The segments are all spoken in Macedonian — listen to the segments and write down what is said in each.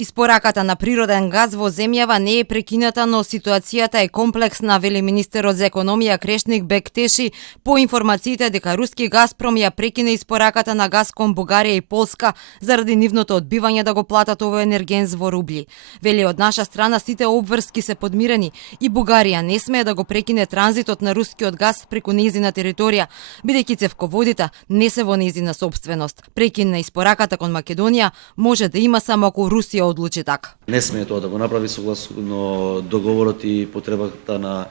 Испораката на природен газ во земјава не е прекината, но ситуацијата е комплексна, вели министерот за економија Крешник Бектеши, по информациите дека руски Газпром ја прекина испораката на газ кон Бугарија и Полска заради нивното одбивање да го платат овој енергенс во рубли. Вели од наша страна сите обврски се подмирени и Бугарија не смее да го прекине транзитот на рускиот газ преку нејзина територија, бидејќи цевководите не се во нејзина сопственост. Прекин на испораката кон Македонија може да има само ако Русија одлучи така. Не смее тоа да го направи согласно договорот и потребата на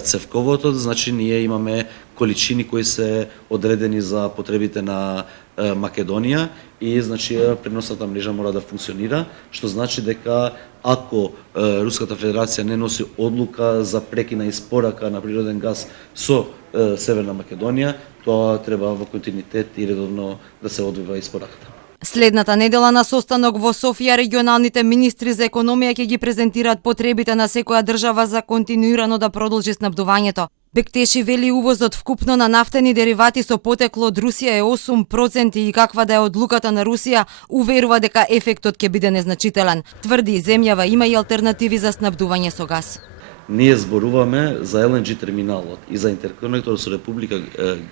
цевководот, значи ние имаме количини кои се одредени за потребите на Македонија и значи преносната мрежа мора да функционира, што значи дека ако Руската Федерација не носи одлука за прекина испорака на природен газ со Северна Македонија, тоа треба во континуитет и редовно да се одвива испораката. Следната недела на состанок во Софија регионалните министри за економија ќе ги презентираат потребите на секоја држава за континуирано да продолжи снабдувањето. Бектеши вели увозот вкупно на нафтени деривати со потекло од Русија е 8% и каква да е одлуката на Русија, уверува дека ефектот ќе биде незначителен. Тврди, земјава има и алтернативи за снабдување со газ. Ние зборуваме за LNG терминалот и за интерконектор со Република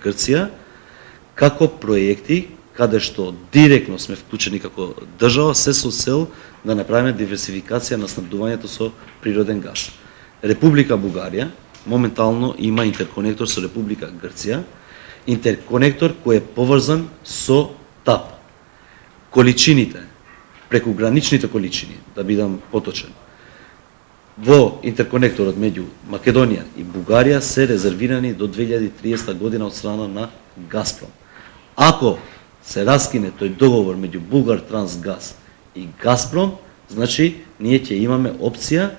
Грција како проекти каде што директно сме вклучени како држава, се со цел да направиме диверсификација на снабдувањето со природен газ. Република Бугарија моментално има интерконектор со Република Грција, интерконектор кој е поврзан со ТАП. Количините, прекуграничните количини, да бидам поточен, во интерконекторот меѓу Македонија и Бугарија се резервирани до 2030 година од страна на Газпром. Ако се раскине тој договор меѓу Булгартрансгаз и Газпром, значи ние ќе имаме опција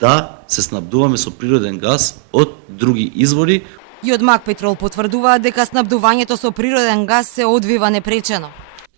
да се снабдуваме со природен газ од други извори. И од Макпетрол потврдуваат дека снабдувањето со природен газ се одвива непречено.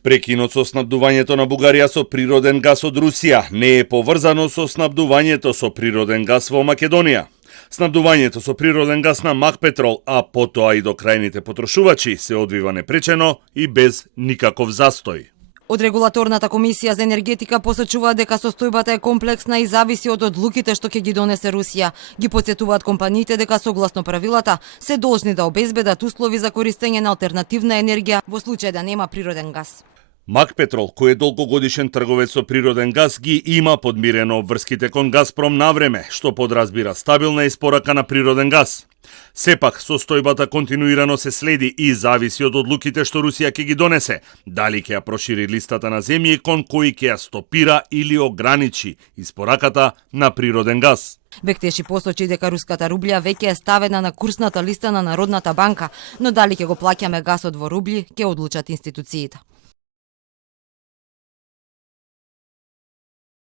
Прекинот со снабдувањето на Бугарија со природен газ од Русија не е поврзано со снабдувањето со природен газ во Македонија. Снабдувањето со природен газ на Макпетрол, а потоа и до крајните потрошувачи, се одвива непречено и без никаков застој. Од Регулаторната комисија за енергетика посочува дека состојбата е комплексна и зависи од одлуките што ќе ги донесе Русија. Ги потсетуваат компаниите дека согласно правилата се должни да обезбедат услови за користење на алтернативна енергија во случај да нема природен газ. Макпетрол, кој е долгогодишен трговец со природен газ, ги има подмирено обврските кон Газпром на време, што подразбира стабилна испорака на природен газ. Сепак, состојбата континуирано се следи и зависи од одлуките што Русија ќе ги донесе, дали ќе ја прошири листата на земји кон кои ќе ја стопира или ограничи испораката на природен газ. Бектеши посочи дека руската рублја веќе е ставена на курсната листа на Народната банка, но дали ќе го плаќаме гасот во рубли, ќе одлучат институциите.